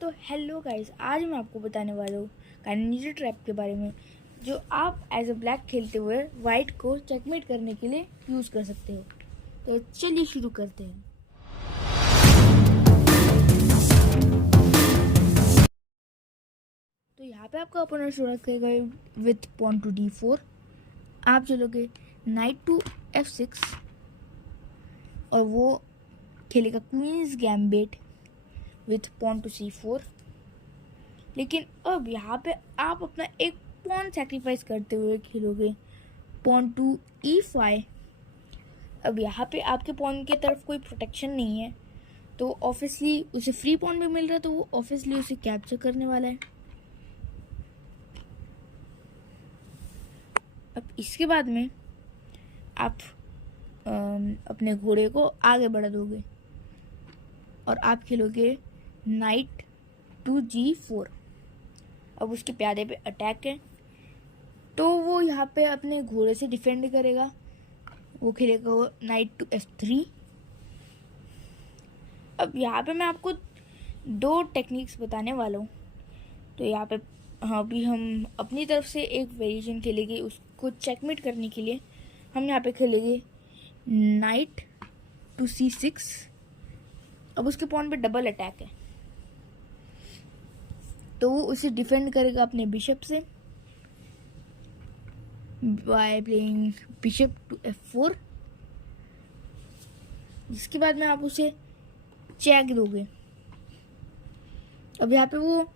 तो hello guys, आज मैं आपको बताने वाला हूँ काइनेटिक ट्रैप के बारे में, जो आप एज अ ब्लैक खेलते हुए वाइट को चेकमेट करने के लिए यूज़ कर सकते हो। तो चलिए शुरू करते हैं। तो यहाँ पे आपका ओपोनेंट शुरू करेगा विथ पॉन टू d4। आप चलोगे नाइट टू f6 और वो खेलेगा queen's gambit with pawn to c4। लेकिन अब यहाँ पे आप अपना एक पॉन सैक्रिफाइस करते हुए खेलोगे पॉन टू e5। अब यहाँ पे आपके पॉन की तरफ कोई प्रोटेक्शन नहीं है, तो ऑब्वियसली उसे फ्री पॉन भी मिल रहा है, तो वो ऑब्वियसली उसे कैप्चर करने वाला है। अब इसके बाद में आप अपने घोड़े को आगे बढ़ा दोगे और आप खेलोगे नाइट टू g4। अब उसके प्यादे पे अटैक है, तो वो यहाँ पे अपने घोड़े से डिफेंड करेगा। वो खेलेगा वो नाइट टू f3। अब यहाँ पे मैं आपको दो टेक्निक्स बताने वाला हूँ। तो यहाँ पे अभी हम अपनी तरफ से एक वेरिएशन खेलेंगे, उसको चेकमेट करने के लिए हम यहाँ पे खेलेंगे नाइट टू c6। अब उसके पॉन पे डबल अटैक है, तो वो उसे डिफेंड करेगा अपने बिशप से by playing bishop to f4। जिसके बाद में आप उसे चेक दोगे। अब यहाँ पे वो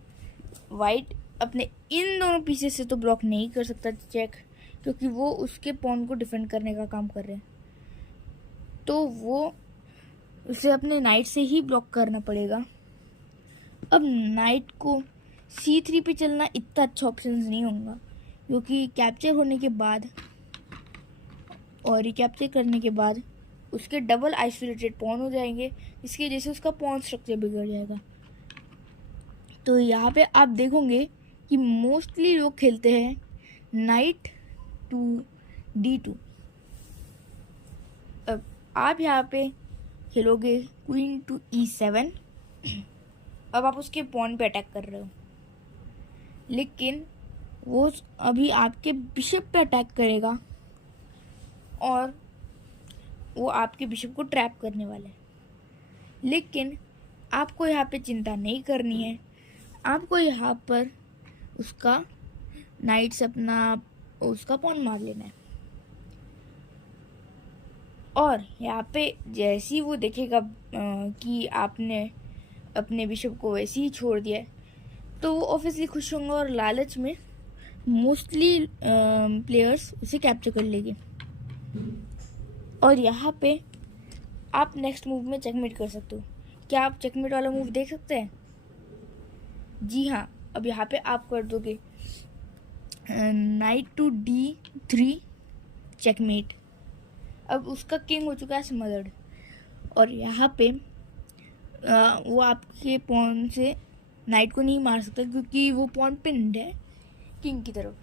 वाइट अपने इन दोनों पीसेस से तो ब्लॉक नहीं कर सकता चेक, क्योंकि वो उसके पॉन को डिफेंड करने का काम कर रहे हैं, तो वो उसे अपने नाइट से ही ब्लॉक करना पड़ेगा। अब नाइट को c3 पे चलना इतना अच्छा ऑप्शन नहीं होगा, क्योंकि कैप्चर होने के बाद और रिकैप्चर करने के बाद उसके डबल आइसोलेटेड पॉन हो जाएंगे, इसकी वजह से उसका पॉन स्ट्रक्चर बिगड़ जाएगा। तो यहाँ पे आप देखोगे कि मोस्टली लोग खेलते हैं नाइट टू d2। अब आप यहाँ पे खेलोगे क्वीन टू e7। अब आप उसके पॉन पे अटैक कर रहे हो, लेकिन वो अभी आपके बिशप पे अटैक करेगा और वो आपके बिशप को ट्रैप करने वाला है। लेकिन आपको यहाँ पे चिंता नहीं करनी है, आपको यहाँ पर उसका नाइट से अपना उसका पॉन मार लेना है। और यहाँ पे जैसे ही वो देखेगा कि आपने अपने बिशप को वैसे ही छोड़ दिया है, तो वो ऑब्वियसली खुश होंगे और लालच में मोस्टली प्लेयर्स उसे कैप्चर कर लेंगे। और यहाँ पे आप नेक्स्ट मूव में चेकमेट कर सकते हो। क्या आप चेकमेट वाला मूव देख सकते हैं? जी हाँ। अब यहाँ पे आप कर दोगे नाइट टू d3 चेकमेट। अब उसका किंग हो चुका है स्मदर्ड, और यहाँ पे वो आपके पॉन से नाइट को नहीं मार सकता, क्योंकि वो पॉन पिन्ड है किंग की तरफ।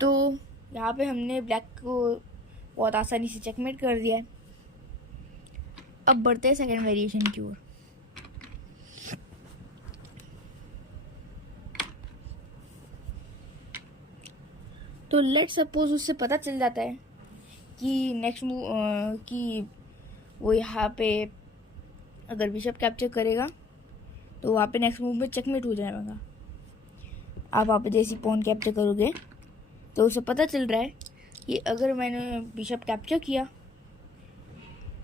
तो यहाँ पे हमने ब्लैक को बहुत आसानी से चेकमेट कर दिया है। अब बढ़ते हैं सेकंड वेरिएशन की ओर। तो लेट सपोज उससे पता चल जाता है कि नेक्स्ट मूव कि वो यहाँ पे अगर बिशप कैप्चर करेगा तो वहाँ पे नेक्स्ट मूव में चेकमेट हो जाएगा। आप वहाँ पे जैसे पॉन कैप्चर करोगे तो उसे पता चल रहा है कि अगर मैंने बिशप कैप्चर किया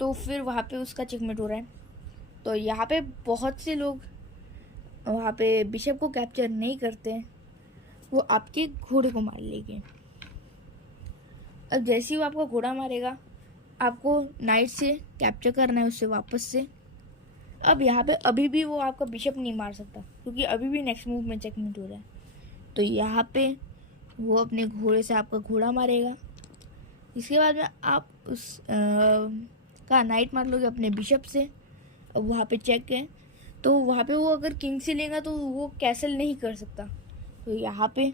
तो फिर वहाँ पे उसका चेकमेट हो रहा है। तो यहाँ पे बहुत से लोग वहाँ पे बिशप को कैप्चर नहीं करते हैं, वो आपके घोड़े को मार लेंगे। अब जैसे ही वो आपका घोड़ा मारेगा, आपको नाइट से कैप्चर करना है उससे वापस से। अब यहाँ पे अभी भी वो आपका बिशप नहीं मार सकता, क्योंकि अभी भी नेक्स्ट मूव में चेकमेट हो रहा है। तो यहाँ पे वो अपने घोड़े से आपका घोड़ा मारेगा। इसके बाद में आप उस का नाइट मार लोगे अपने बिशप से। अब वहाँ पे चेक है, तो वहाँ पे वो अगर किंग से लेगा तो वो कैसल नहीं कर सकता, तो यहाँ पे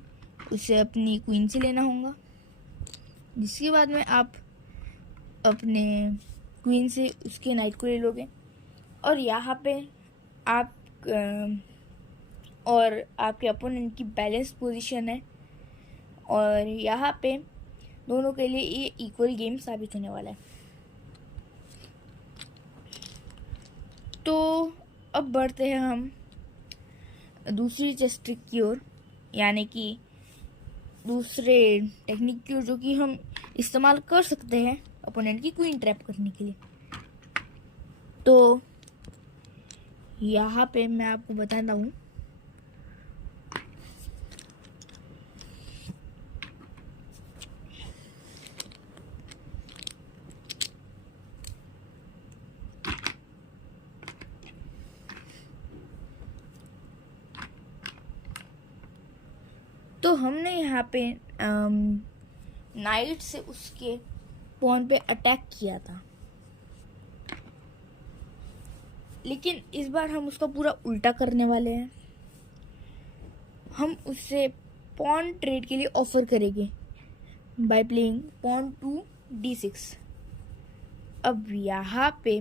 उसे अपनी क्वीन से लेना होगा। जिसके बाद में आप अपने क्वीन से उसके नाइट को ले लोगे। और यहाँ पे आप और आपके अपोनेंट की बैलेंस पोजीशन है, और यहाँ पे दोनों के लिए ये इक्वल गेम साबित होने वाला है। तो अब बढ़ते हैं हम दूसरी चेस ट्रिक की ओर, यानी कि दूसरे टेक्निक की ओर, जो कि हम इस्तेमाल कर सकते हैं अपोनेंट की क्वीन ट्रैप करने के लिए। तो यहाँ पे मैं आपको बताता हूँ। तो हमने यहाँ पे नाइट से उसके पॉन पे अटैक किया था, लेकिन इस बार हम उसका पूरा उल्टा करने वाले हैं। हम उससे पॉन ट्रेड के लिए ऑफर करेंगे by playing pawn to d6। अब यहाँ पे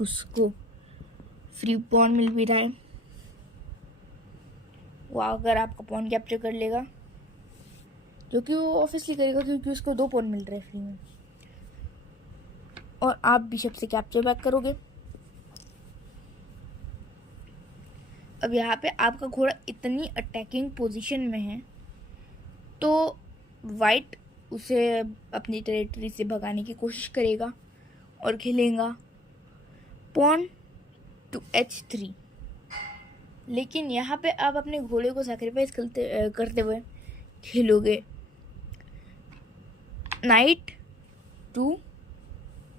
उसको फ्री पॉन मिल भी रहा है। वो अगर आपका पॉन कैप्चर कर लेगा, जो कि वो ऑब्वियसली करेगा क्योंकि उसको 2 पॉन मिल रहे हैं फ्री में, और आप बिशप से कैप्चर बैक करोगे। अब यहाँ पे आपका घोड़ा इतनी अटैकिंग पोजीशन में है, तो वाइट उसे अपनी टेरिटरी से भगाने की कोशिश करेगा और खेलेगा पॉन टू h3। लेकिन यहाँ पे आप अपने घोड़े को सैक्रिफाइस करते हुए खेलोगे night to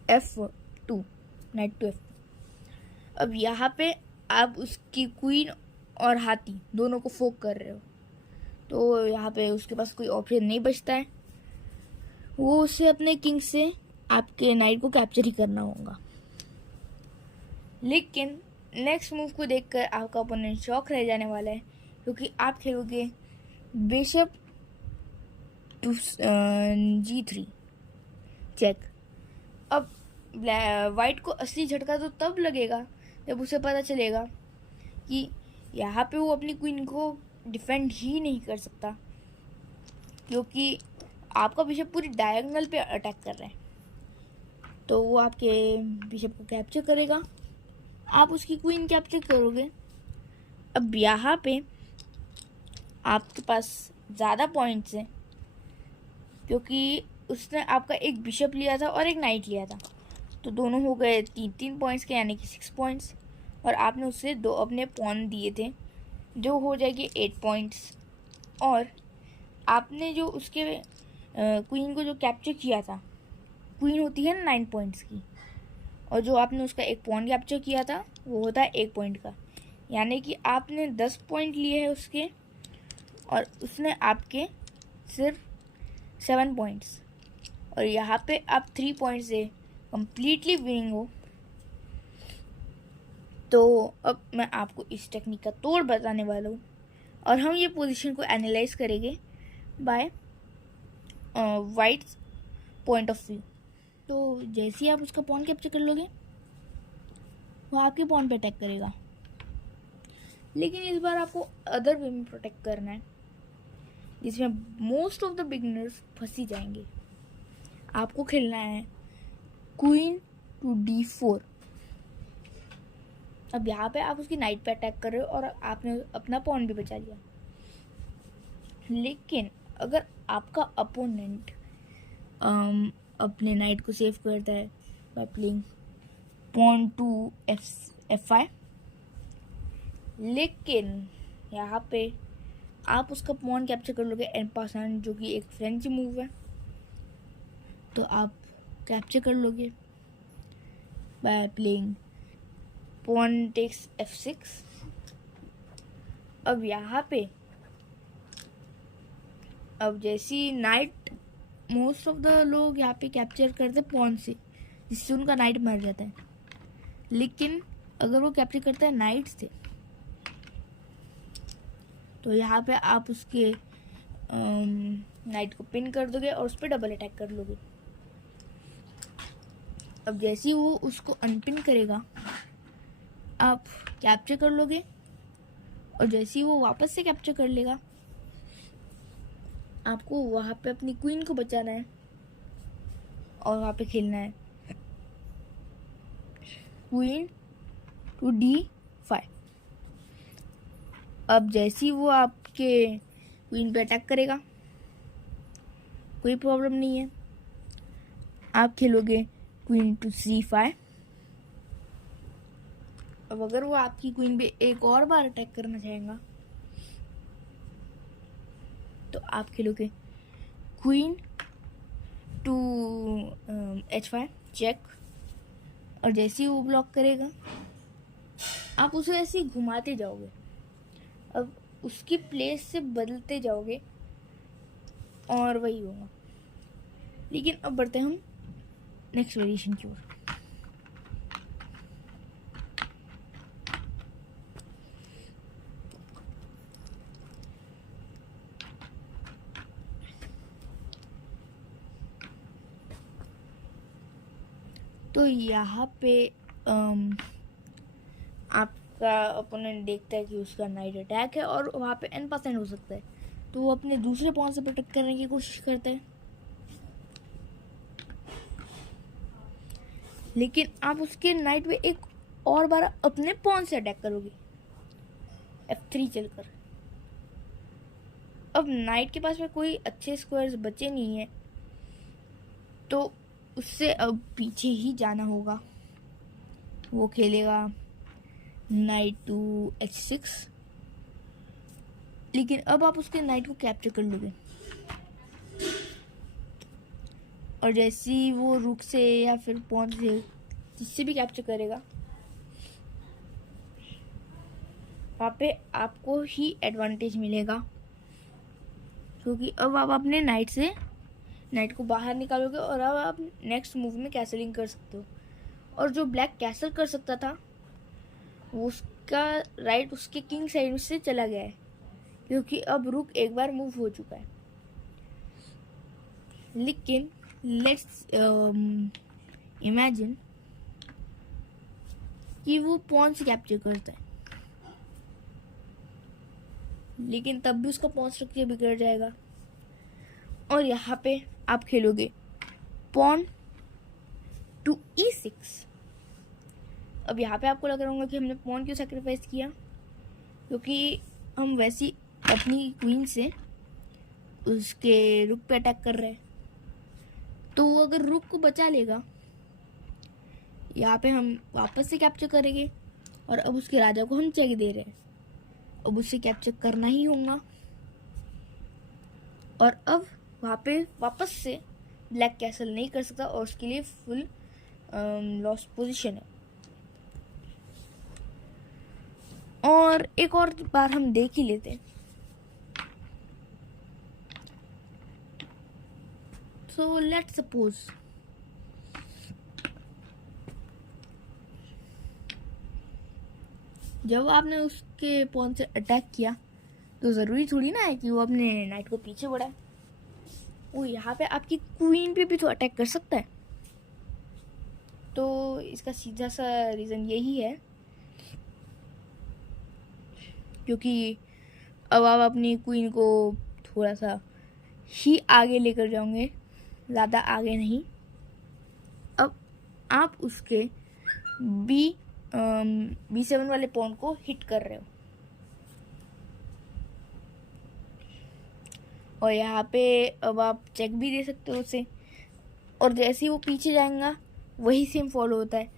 f2, night to f2। अब यहाँ पे आप उसकी क्वीन और हाथी दोनों को फोक कर रहे हो, तो यहाँ पे उसके पास कोई ऑप्शन नहीं बचता है। वो उसे अपने किंग से आपके नाइट को कैप्चर ही करना होगा। लेकिन नेक्स्ट मूव को देखकर आपका ओपोनेंट शॉक रह जाने वाला है, क्योंकि आप खेलोगे बिशप टू g3 चेक। अब वाइट को असली झटका तो तब लगेगा जब उसे पता चलेगा कि यहाँ पे वो अपनी क्वीन को डिफेंड ही नहीं कर सकता, क्योंकि आपका बिशप पूरी डायगोनल पे अटैक कर रहा है। तो वो आपके बिशप को कैप्चर करेगा, आप उसकी क्वीन कैप्चर करोगे। अब यहाँ पे आपके पास ज़्यादा पॉइंट्स हैं, क्योंकि उसने आपका एक बिशप लिया था और एक नाइट लिया था, तो दोनों हो गए 3 पॉइंट्स के, यानी कि 6 पॉइंट्स। और आपने उससे 2 अपने पॉन दिए थे, जो हो जाएगी 8 पॉइंट्स। और आपने जो उसके क्वीन को जो कैप्चर किया था, क्वीन होती है 9 पॉइंट्स की, और जो आपने उसका एक पॉन कैप्चर किया था वो होता है 1 पॉइंट का, यानी कि आपने 10 पॉइंट लिए हैं उसके, और उसने आपके सिर्फ 7 पॉइंट्स। और यहाँ पे आप 3 पॉइंट से कम्प्लीटली विनिंग हो। तो अब मैं आपको इस टेक्निक का तोड़ बताने वाला हूँ, और हम ये पोजीशन को एनालाइज करेंगे by white point of view. तो जैसे ही आप उसका पॉन कैप्चर कर लोगे, वो आपके पॉन पे अटैक करेगा, लेकिन इस बार आपको अदर वे में प्रोटेक्ट करना है, जिसमें मोस्ट ऑफ द बिगिनर्स फंसी जाएंगे। आपको खेलना है क्वीन टू d4। अब यहाँ पे आप उसकी नाइट पे अटैक कर रहे हो और आपने अपना पॉन भी बचा लिया। लेकिन अगर आपका अपोनेंट अपने नाइट को सेव करता है by playing pawn to f5, लेकिन यहाँ पे आप उसका पॉन कैप्चर कर लोगे एन पासant, जो कि एक फ्रेंच मूव है, तो आप कैप्चर कर लोगे by playing pawn takes f6। अब यहाँ पे अब जैसी नाइट, मोस्ट ऑफ द लोग यहाँ पे कैप्चर करते पॉन से, जिससे उनका नाइट मर जाता है। लेकिन अगर वो कैप्चर करता है नाइट से, तो यहाँ पे आप उसके नाइट को पिन कर दोगे और उस पर डबल अटैक कर लोगे। अब जैसे ही वो उसको अनपिन करेगा आप कैप्चर कर लोगे, और जैसे ही वो वापस से कैप्चर कर लेगा आपको वहाँ पे अपनी क्वीन को बचाना है और वहाँ पे खेलना है क्वीन टू D5। अब जैसे ही वो आपके क्वीन पे अटैक करेगा कोई प्रॉब्लम नहीं है, आप खेलोगे क्वीन टू C5। अब अगर वो आपकी क्वीन पे एक और बार अटैक करना चाहेगा तो आप खेलोगे क्वीन टू H5 चेक, और जैसे ही वो ब्लॉक करेगा आप उसे ऐसे ही घुमाते जाओगे, अब उसकी प्लेस से बदलते जाओगे और वही होगा। लेकिन अब बढ़ते हैं हम नेक्स्ट वेरिएशन की ओर। तो यहाँ पे आपका ओपोनेंट देखता है कि उसका नाइट अटैक है और वहाँ पे N% हो सकता है, तो वो अपने दूसरे पॉन से प्रोटेक्ट करने की कोशिश करता है। लेकिन आप उसके नाइट पे एक और बार अपने पॉन से अटैक करोगे F3 चलकर। अब नाइट के पास में कोई अच्छे स्क्वायर्स बचे नहीं है तो उससे अब पीछे ही जाना होगा। वो खेलेगा नाइट टू H6, लेकिन अब आप उसके नाइट को कैप्चर कर लोगे, और जैसे ही वो रुक से या फिर पॉन से जिससे भी कैप्चर करेगा वहाँ पे आपको ही एडवांटेज मिलेगा, क्योंकि अब आप अपने नाइट को बाहर निकालोगे और अब आप नेक्स्ट मूव में कैसलिंग कर सकते हो। और जो ब्लैक कैसल कर सकता था वो उसका राइट उसके किंग साइड से चला गया है, क्योंकि अब रुक एक बार मूव हो चुका है। लेकिन लेट्स इमेजिन कि वो पॉन से कैप्चर करता है, लेकिन तब भी उसका पॉन स्ट्रक्चर बिगड़ जाएगा। और यहाँ पे आप खेलोगे पॉन टू E6। अब यहाँ पे आपको लग रहा होगा कि हमने पॉन क्यों सैक्रिफाइस किया, क्योंकि हम वैसी अपनी क्वीन से उसके रुक पे अटैक कर रहे हैं, तो वो अगर रुक को बचा लेगा यहाँ पे हम वापस से कैप्चर करेंगे, और अब उसके राजा को हम चेक दे रहे हैं, अब उसे कैप्चर करना ही होगा। और अब वहाँ पे वापस से ब्लैक कैसल नहीं कर सकता और उसके लिए फुल लॉस्ट पोजीशन है। और एक और बार हम देख ही लेते हैं। सो लेट्स सपोज जब आपने उसके पॉन से अटैक किया तो ज़रूरी थोड़ी ना है कि वो अपने नाइट को पीछे बढ़ाए, वो यहाँ पे आपकी क्वीन पे भी तो अटैक कर सकता है। तो इसका सीधा सा रीज़न यही है क्योंकि अब आप अपनी क्वीन को थोड़ा सा ही आगे लेकर जाओगे, ज़्यादा आगे नहीं। अब आप उसके B7 वाले पॉन को हिट कर रहे हो, और यहाँ पे अब आप चेक भी दे सकते हो उसे, और जैसे ही वो पीछे जाएगा वही सेम फॉलो होता है।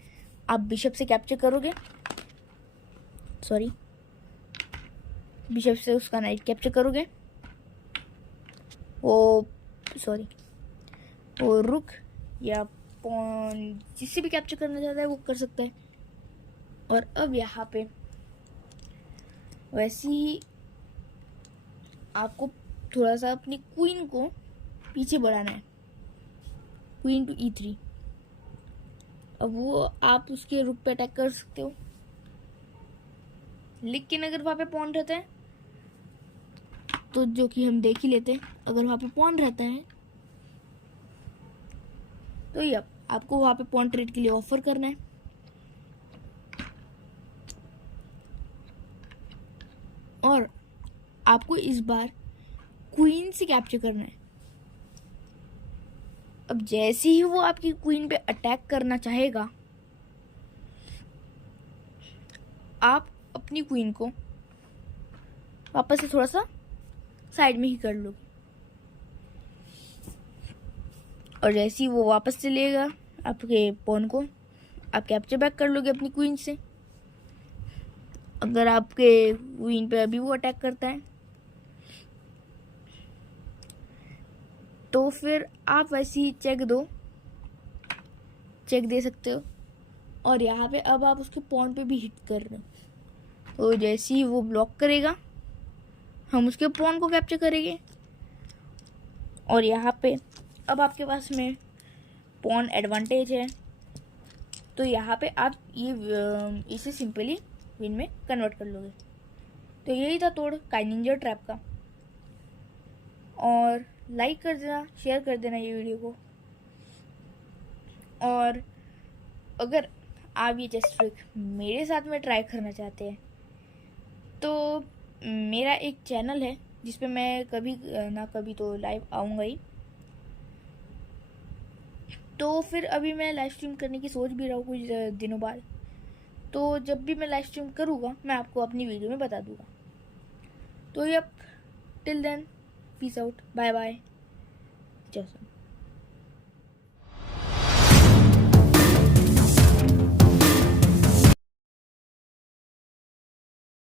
आप बिशप से कैप्चर करोगे, बिशप से उसका नाइट कैप्चर करोगे, वो रुक या पॉन जिससे भी कैप्चर करना चाहता है वो कर सकता है। और अब यहाँ पे वैसे ही आपको थोड़ा सा अपनी क्वीन को पीछे बढ़ाना है, क्वीन टू E3। अब वो आप उसके रुक पे अटैक कर सकते हो, लेकिन अगर वहाँ पे पॉन रहता है तो जो कि हम देख ही लेते हैं, अगर वहाँ पे पॉन रहता है तो आपको वहाँ पे पॉन ट्रेड के लिए ऑफर करना है और आपको इस बार क्वीन से कैप्चर करना है। अब जैसे ही वो आपकी क्वीन पे अटैक करना चाहेगा, आप अपनी क्वीन को वापस से थोड़ा सा साइड में ही कर लोगे और जैसे ही वो वापस चलेगा आपके पॉन को, आप कैप्चर बैक कर लोगे अपनी क्वीन से। अगर आपके क्वीन पे अभी वो अटैक करता है तो फिर आप वैसे ही चेक दे सकते हो और यहाँ पे अब आप उसके पॉन पे भी हिट कर रहे हो। तो जैसे ही वो ब्लॉक करेगा हम उसके पॉन को कैप्चर करेंगे और यहाँ पे अब आपके पास में पॉन एडवांटेज है, तो यहाँ पे आप ये इसे सिंपली विन में कन्वर्ट कर लोगे। तो यही था तोड़ काई निंजा ट्रैप का। और लाइक कर देना, शेयर कर देना ये वीडियो को। और अगर आप ये चेस ट्रिक मेरे साथ में ट्राई करना चाहते हैं तो मेरा एक चैनल है जिस पे मैं कभी ना कभी तो लाइव आऊँगा ही। तो फिर अभी मैं लाइव स्ट्रीम करने की सोच भी रहा हूँ कुछ दिनों बाद। तो जब भी मैं लाइव स्ट्रीम करूँगा मैं आपको अपनी वीडियो में बता दूँगा। तो ये till then peace out, bye bye, जय